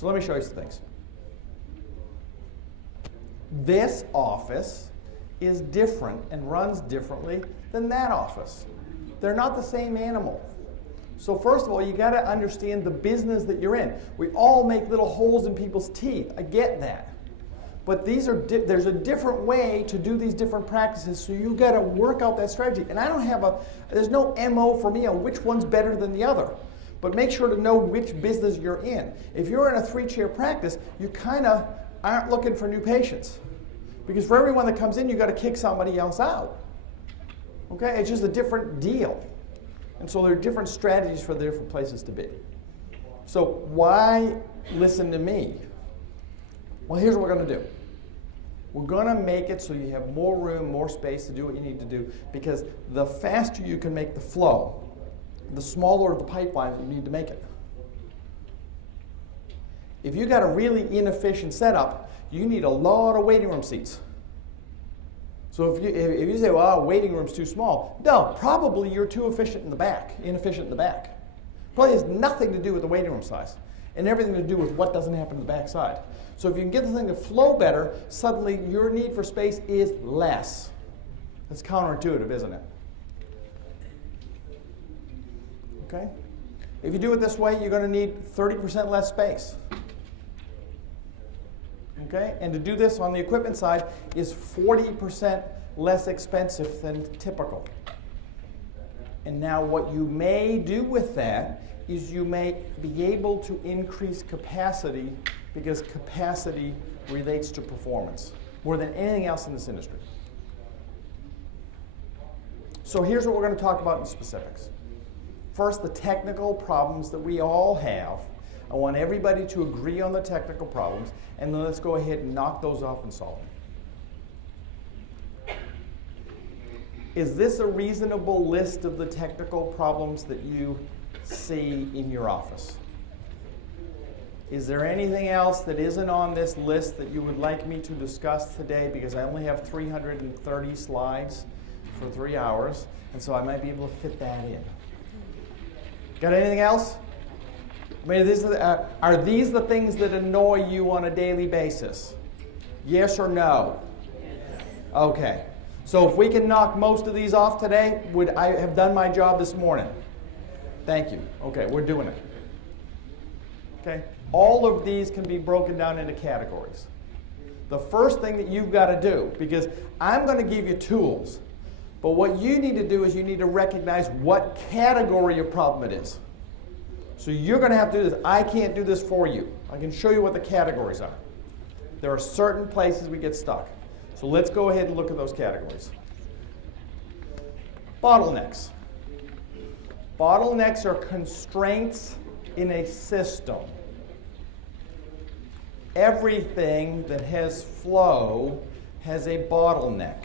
So let me show you some things. This office is different and runs differently than that office. They're not the same animal. So first of all, you got to understand the business that you're in. We all make little holes in people's teeth. I get that. But there's a different way to do these different practices, so you got to work out that strategy. And there's no MO for me on which one's better than the other. But make sure to know which business you're in. If you're in a 3-chair practice, you kind of aren't looking for new patients. Because for everyone that comes in, you got to kick somebody else out. Okay? It's just a different deal. And so there are different strategies for the different places to be. So why listen to me? Well, here's what we're going to do. We're going to make it so you have more room, more space to do what you need to do, because the faster you can make the flow, the smaller the pipeline that you need to make it. If you got a really inefficient setup, you need a lot of waiting room seats. So if you say, well, waiting room's too small, no, probably you're too inefficient in the back. Probably has nothing to do with the waiting room size and everything to do with what doesn't happen in the back side. So if you can get the thing to flow better, suddenly your need for space is less. That's counterintuitive, isn't it? Okay? If you do it this way, you're going to need 30% less space. Okay? And to do this on the equipment side is 40% less expensive than typical. And now what you may do with that is you may be able to increase capacity, because capacity relates to performance more than anything else in this industry. So here's what we're going to talk about in specifics. First, the technical problems that we all have. I want everybody to agree on the technical problems, and then let's go ahead and knock those off and solve them. Is this a reasonable list of the technical problems that you see in your office? Is there anything else that isn't on this list that you would like me to discuss today? Because I only have 330 slides for 3 hours, and so I might be able to fit that in. Got anything else? I mean, are these the things that annoy you on a daily basis? Yes or no? Okay. So if we can knock most of these off today, would I have done my job this morning? Thank you. Okay, we're doing it. Okay? All of these can be broken down into categories. The first thing that you've got to do, because I'm going to give you tools, but what you need to do is you need to recognize what category of problem it is. So you're going to have to do this. I can't do this for you. I can show you what the categories are. There are certain places we get stuck. So let's go ahead and look at those categories. Bottlenecks. Bottlenecks are constraints in a system. Everything that has flow has a bottleneck.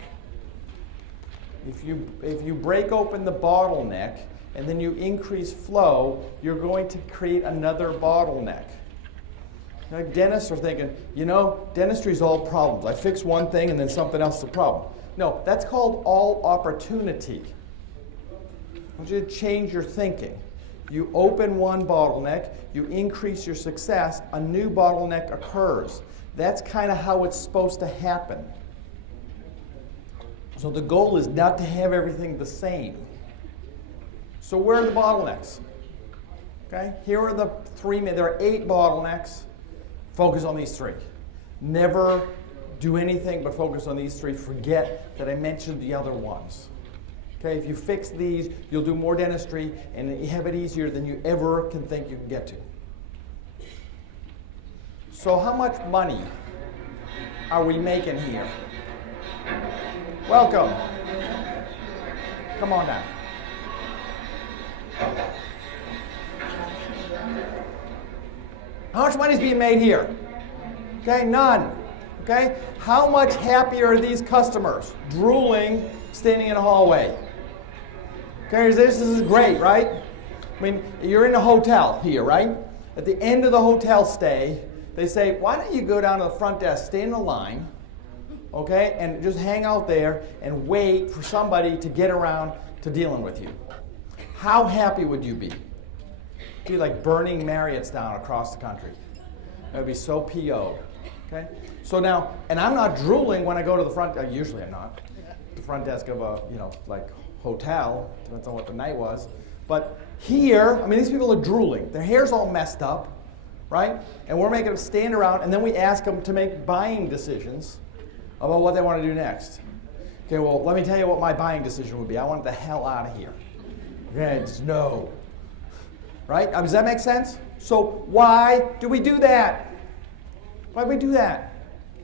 If you break open the bottleneck and then you increase flow, you're going to create another bottleneck. Like dentists are thinking, dentistry is all problems. I fix one thing and then something else is a problem. No, that's called all opportunity. I want you to change your thinking. You open one bottleneck, you increase your success, a new bottleneck occurs. That's kind of how it's supposed to happen. So the goal is not to have everything the same. So where are the bottlenecks? Okay, here are the three. There are 8 bottlenecks. Focus on these 3. Never do anything but focus on these 3. Forget that I mentioned the other ones. Okay, if you fix these, you'll do more dentistry and you have it easier than you ever can think you can get to. So how much money are we making here? Welcome. Come on down. How much money is being made here? Okay, none. Okay, how much happier are these customers? Drooling, standing in a hallway. Okay, this is great, right? I mean, you're in a hotel here, right? At the end of the hotel stay, they say, why don't you go down to the front desk, stay in the line, okay, and just hang out there and wait for somebody to get around to dealing with you. How happy would you be? It'd be like burning Marriotts down across the country. That would be so PO'd. Okay? So now, and I'm not drooling when I go to the front, usually I'm not, the front desk of a, like hotel, depends on what the night was. But here, I mean, these people are drooling. Their hair's all messed up, right? And we're making them stand around, and then we ask them to make buying decisions about what they want to do next. Okay, well, let me tell you what my buying decision would be. I want the hell out of here. Okay, it's no. Right? Does that make sense? So why do we do that? Why do we do that?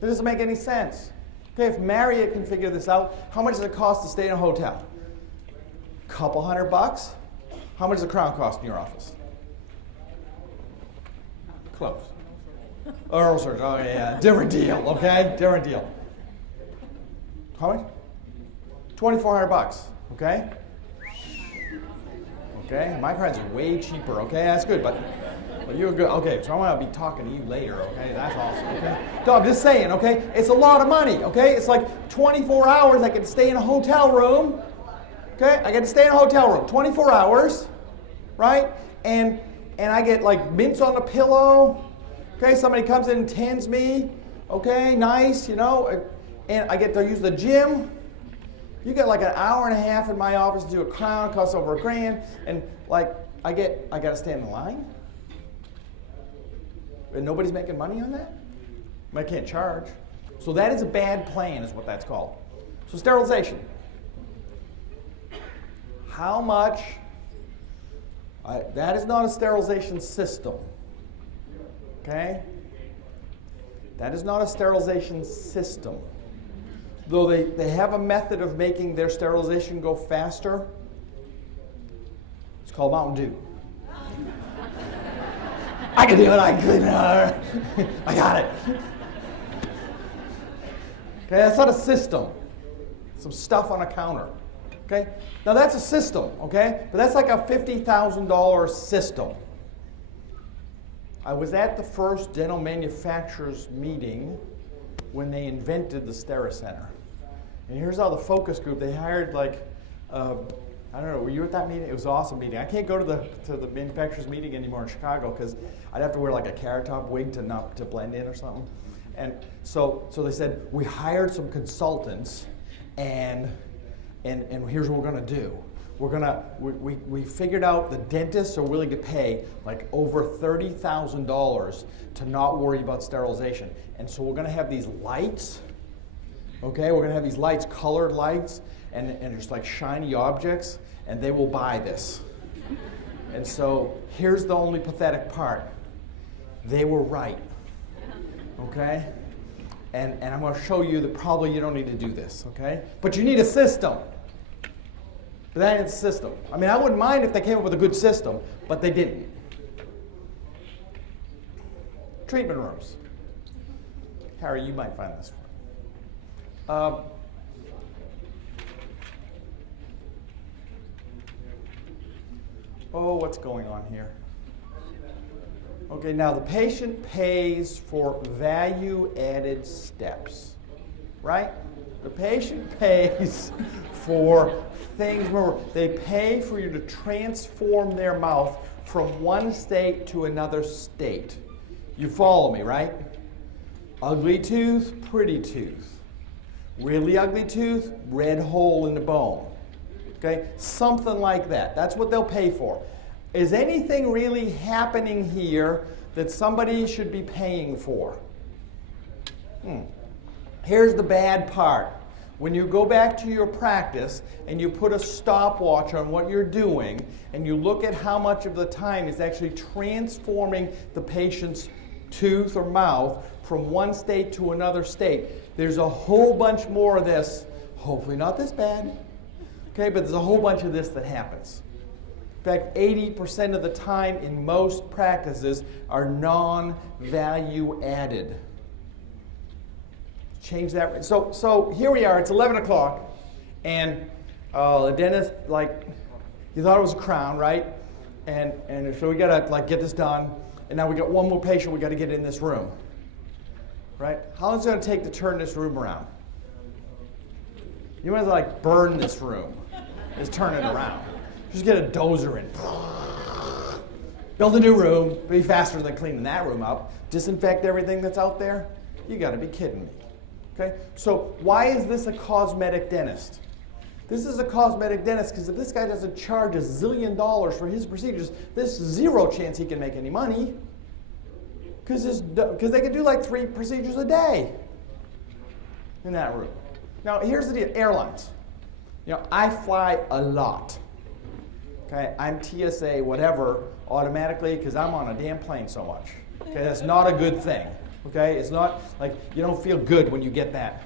It doesn't make any sense. Okay, if Marriott can figure this out, how much does it cost to stay in a hotel? Couple $100? How much does the Crown cost in your office? Close. Oh, sorry. Oh, yeah. Different deal, okay? Different deal. How much? $2,400, okay? Okay, my cards are way cheaper, okay? That's good, but you're good. Okay, so I want to be talking to you later, okay? That's awesome, okay? So I'm just saying, okay? It's a lot of money, okay? It's like 24 hours I can stay in a hotel room, okay? I get to stay in a hotel room 24 hours, right? And I get like mints on the pillow, okay? Somebody comes in and tends me, okay? Nice, and I get to use the gym. You get like an hour and a half in my office to do a crown, it costs over $1,000, and like I got to stand in line. And nobody's making money on that? I can't charge. So that is a bad plan, is what that's called. So sterilization. How much? That is not a sterilization system. Okay? That is not a sterilization system. Though they have a method of making their sterilization go faster. It's called Mountain Dew. I can do it, I can clean it. I got it. Okay, that's not a system. Some stuff on a counter. Okay? Now that's a system, okay? But that's like a $50,000 system. I was at the first dental manufacturers meeting when they invented the Sтерicenter. And here's how the focus group, they hired like, I don't know, were you at that meeting? It was an awesome meeting. I can't go to the manufacturers meeting anymore in Chicago because I'd have to wear like a carrot top wig to blend in or something. And so they said, we hired some consultants and here's what we're gonna do. We figured out the dentists are willing to pay like over $30,000 to not worry about sterilization. And so we're gonna have these lights, okay? We're gonna have these lights, colored lights, and just like shiny objects, and they will buy this. And so here's the only pathetic part. They were right, okay? And I'm gonna show you that probably you don't need to do this, okay? But you need a system. But that ain't the system. I mean, I wouldn't mind if they came up with a good system, but they didn't. Treatment rooms. Harry, you might find this one. What's going on here? Okay, now the patient pays for value-added steps, right? The patient pays for things, remember, they pay for you to transform their mouth from one state to another state. You follow me, right? Ugly tooth, pretty tooth. Really ugly tooth, red hole in the bone. Okay, something like that. That's what they'll pay for. Is anything really happening here that somebody should be paying for? Here's the bad part. When you go back to your practice and you put a stopwatch on what you're doing and you look at how much of the time is actually transforming the patient's tooth or mouth from one state to another state, there's a whole bunch more of this, hopefully not this bad, okay, but there's a whole bunch of this that happens. In fact, 80% of the time in most practices are non-value added. Change that. So here we are, it's 11 o'clock, and the dentist, you thought it was a crown, right? And so we gotta get this done, and now we got one more patient we gotta get in this room, right? How long is it gonna take to turn this room around? You might as well burn this room, just turn it around. Just get a dozer in. build a new room, be faster than cleaning that room up, disinfect everything that's out there. You got to be kidding me. Okay? So why is this a cosmetic dentist? This is a cosmetic dentist because if this guy doesn't charge $1 zillion for his procedures, there's zero chance he can make any money because they can do like 3 procedures a day in that room. Now, here's the deal. Airlines. I fly a lot. Okay? I'm TSA, whatever, automatically because I'm on a damn plane so much. Okay? That's not a good thing. Okay? It's not like you don't feel good when you get that.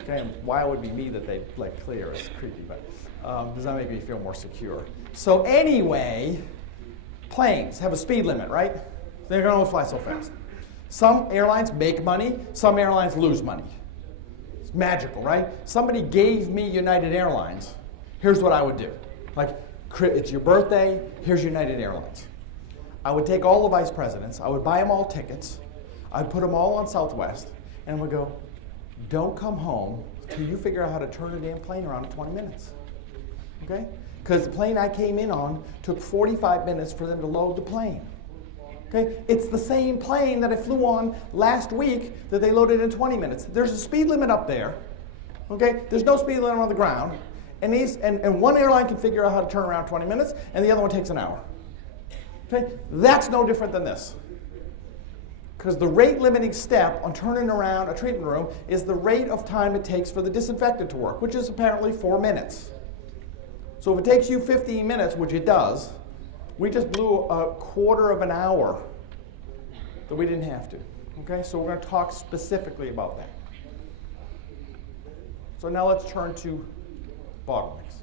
Okay, and why it would be me that they clear is creepy, but does that make me feel more secure? So anyway, planes have a speed limit, right? They're going to fly so fast. Some airlines make money, some airlines lose money. It's magical, right? Somebody gave me United Airlines. Here's what I would do. It's your birthday, here's United Airlines. I would take all the vice presidents, I would buy them all tickets, I'd put them all on Southwest, and I would go, don't come home till you figure out how to turn a damn plane around in 20 minutes. Okay? Because the plane I came in on took 45 minutes for them to load the plane. Okay? It's the same plane that I flew on last week that they loaded in 20 minutes. There's a speed limit up there. Okay? There's no speed limit on the ground. And one airline can figure out how to turn around in 20 minutes, and the other one takes an hour. Okay? That's no different than this. Because the rate limiting step on turning around a treatment room is the rate of time it takes for the disinfectant to work, which is apparently 4 minutes. So if it takes you 15 minutes, which it does, we just blew a quarter of an hour that we didn't have to. Okay, so we're going to talk specifically about that. So now let's turn to bottlenecks.